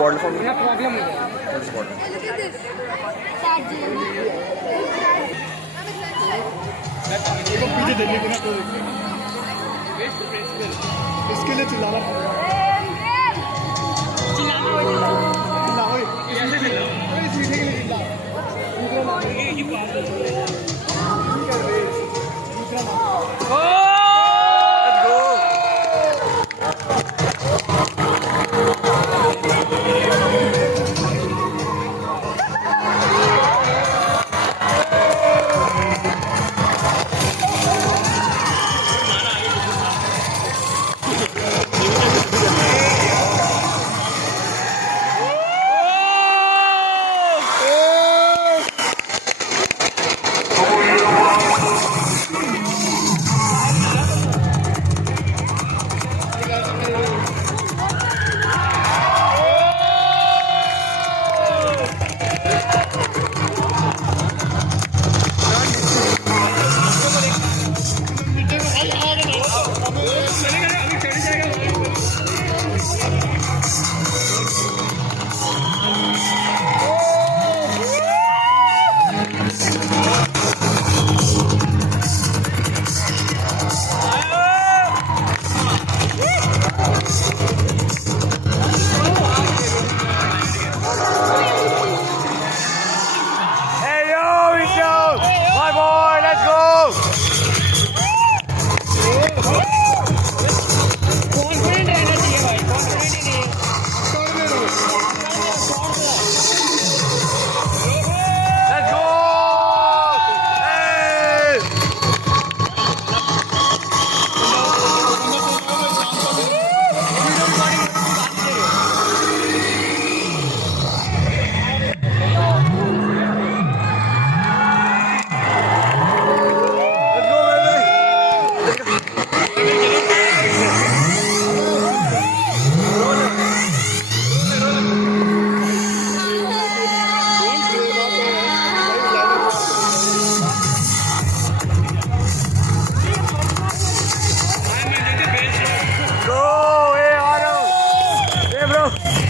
bottle for me? No problem. What's the bottle? Look at this. देखो पीछे जल्दी बिना तो इसके लिए चिल्लाना पड़ेगा चिल्लाना ओए ऐसे चिल्लाओ ओए सीधे के लिए चिल्लाओ दूसरा नाम ये बात है दूसरा नाम Go, hey, Arnav. Hey, bro.